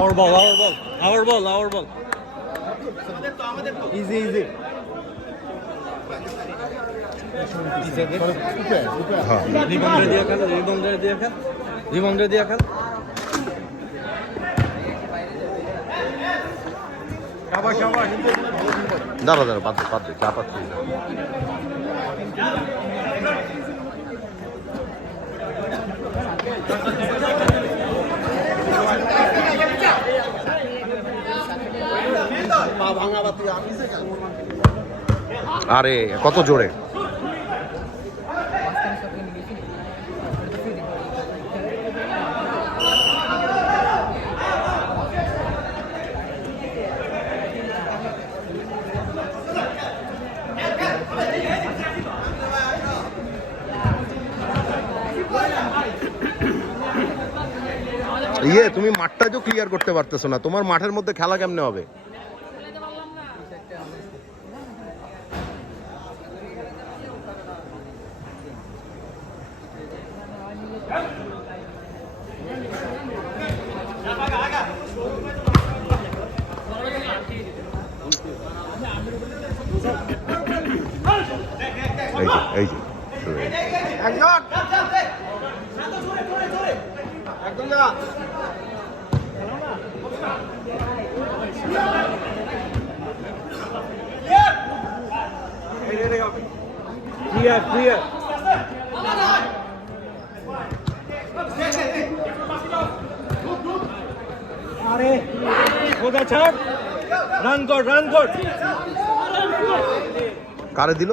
Our ball, our ball, our ball, our ball. Easy, easy. Rebound dia kan, rebound dia kan, rebound dia kan. Shabash, shabash. দাঁড়া দাঁড়া পাত্র পাত্র চা পাত্র আরে কত জোরে তুমি মাঠটা তো ক্লিয়ার করতে পারতেছো না তোমার মাঠের মধ্যে খেলা কেমনে হবে এই যে একজন একদম না Clear, clear. Are, কোথা ছাড়? রান কর, রান কর। কারে দিল?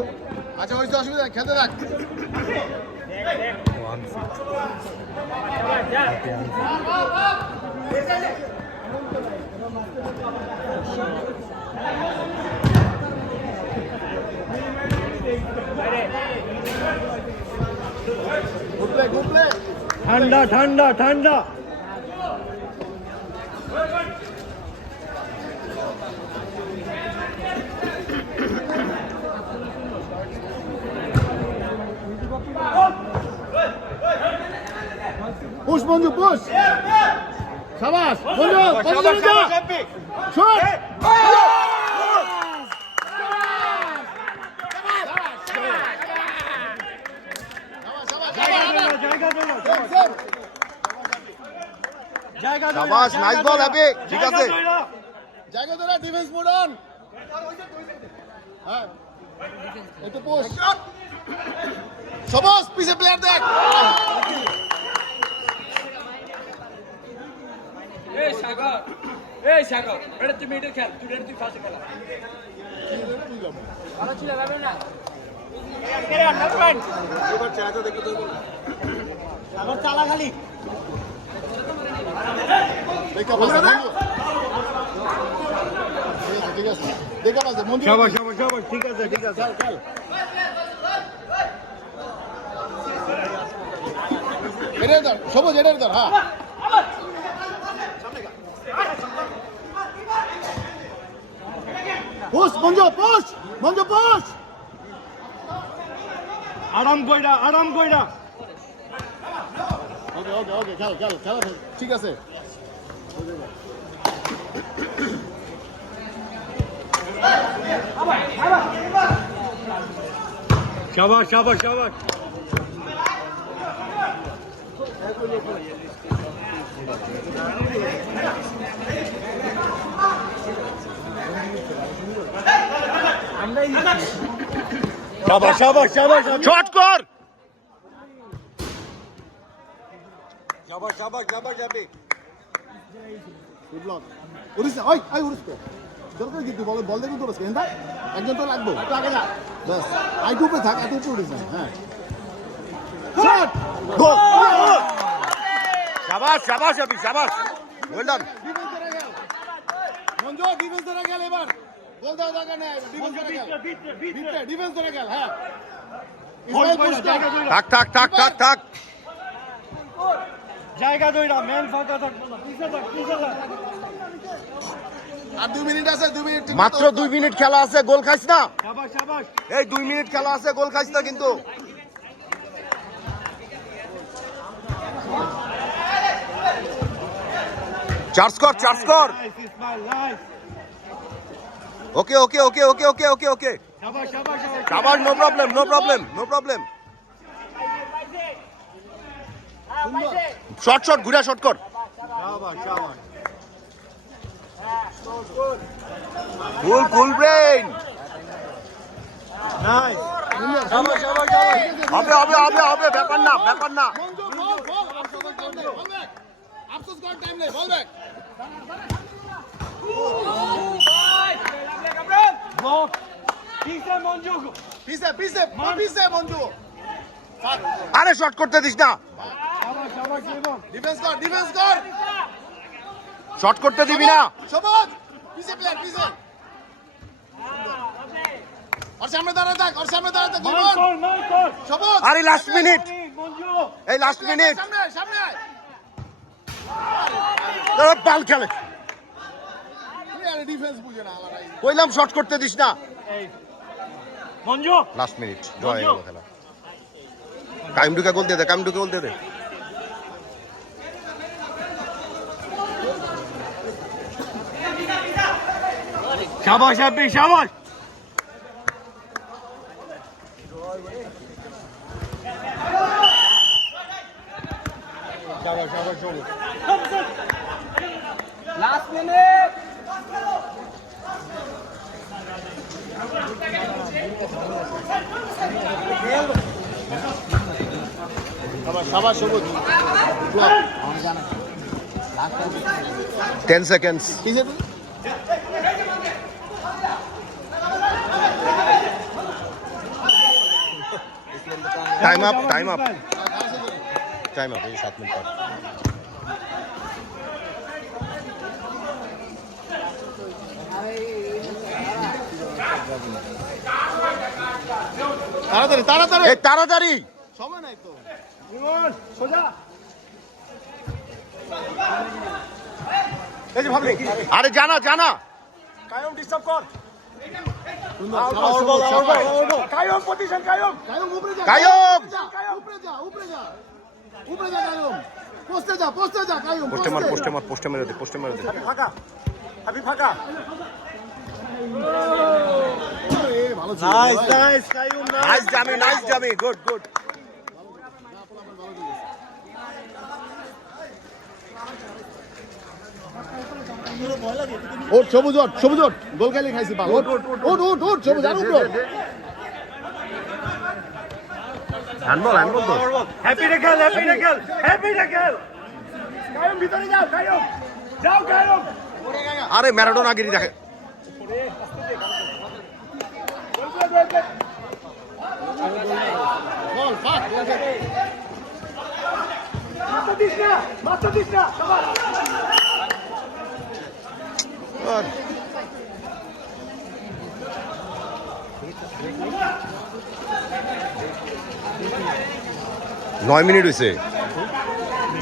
আচ্ছা ওই তো অসুবিধা খেলতে থাক। ঠান্ডা ঠান্ডা ঠান্ডা পুশ মঞ্জু পুশ শাবাশ মঞ্জু শট শাবাশ নাইস বল হ্যাপি ঠিক আছে জায়গা ধরে ডিফেন্স মোড অন হ্যাঁ একটু পুশ শাবাশ পিছে প্লেয়ার দেখ এই সাগর এটা তুমি মিডল খেল তুই ফার্স্টে খেলা ভালো ছিল যাবে না এবার চাচা দেখে তো বল সাগর চালা খালি দেখা পাস ঠিক আছে দেখা পাস মঞ্জু শাবাশ শাবাশ শাবাশ ঠিক আছে চল চল এরে ধর সবুজ এরে ধর হ্যাঁ পুশ মঞ্জু পুশ আরাম কইরা ওকে খেল ঠিক আছে শাবাশ শাবাশ শাবাশ শাবাশ শাবাশ শাবাশ শট কর শাবাশ শাবাশ শাবাশ যাবে গুড ব্লক উড়িস না ওই উড়িস তো দরকার কি তুই বল দেখুন তোর কেন্দা একজন তো লাগবে একটু আগে যা বাস আই টুপে থাক এত উপরে উড়িস না হ্যাঁ শট গো শাবাশ শাবাশ হ্যাপি শাবাশ ওয়েল ডান ডিফেন্স ধরে গেল মঞ্জু ডিফেন্স ধরে গেল এবার বল দাও দরকার নেই ডিফেন্স ধরে গেল ডিফেন্স ধরে গেল হ্যাঁ থাক জায়গা দইরা মেন ফাঁকা থাকবো না পিছে থাক আর 2 মিনিট আছে 2 মিনিট মাত্র 2 মিনিট খেলা আছে গোল খাইছ না শাবাশ শাবাশ এই 2 মিনিট খেলা আছে গোল খাইছ না কিন্তু চার্জ কর ওকে ওকে ওকে ওকে ওকে ওকে ওকে শাবাশ নো প্রবলেম শট ঘুরা শট কর কুল ব্রেইন হবে ব্যাপার না আফসোস করার টাইম নেই বল ব্যাক পিছে মঞ্জু আরে শট করতে দিস না ডিফেন্স কর শট করতে দিবি না সবুজ পিছে প্লেয়ার পিছে আর সামনে দাঁড়ায় থাক সবুজ আরে লাস্ট মিনিট সামনে বল খেলে আরে ডিফেন্স বুঝে না আলাদা কইলাম শট করতে দিস না মঞ্জু লাস্ট মিনিট জয় হয়ে গেল খেলা কাইম ঢুকে গোল দিয়ে দে শাবাশ আপনি শাবাশ লাস্ট মিনিট সবার সবুজ 10 seconds কিসে টাইম আপ এই 7 মিনিট তাড়াতাড়ি সময় নাই তো সোজা আরে জানা কায়ম ডিস্টার্ব কর কায়ম পজিশন কায়ম উপরে যা কায়ম উপরে যা কায়ম পোস্টে যা কায়ম পোস্টে মেরে দে ফাঁকা হাবি ফাঁকা ভালো ছিল নাইস কায়ম নাইস জামি গুড ওট সবুজ গোল খেলে খাইছি পাল ওট সবুজ আর উপরে হ্যান্ডবল তো হ্যাপি রেখেল কায়ম ভিতরে যাও কায়ম আরে ম্যারাডোনা গিরি দেখে বল ফাক মাত্র দিস না সবার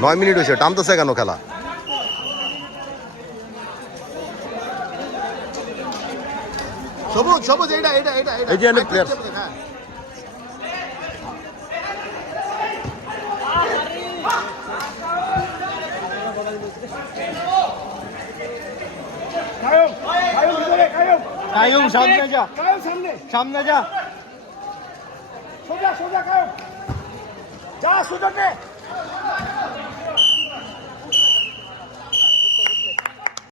নয় মিনিট হয়েছে টানতেছে কেন খেলা সবুজ এটা এই যে অনেক প্লেয়ার কায়ম সামনে যা সামনে যা সোজা কায়ম যা সোজা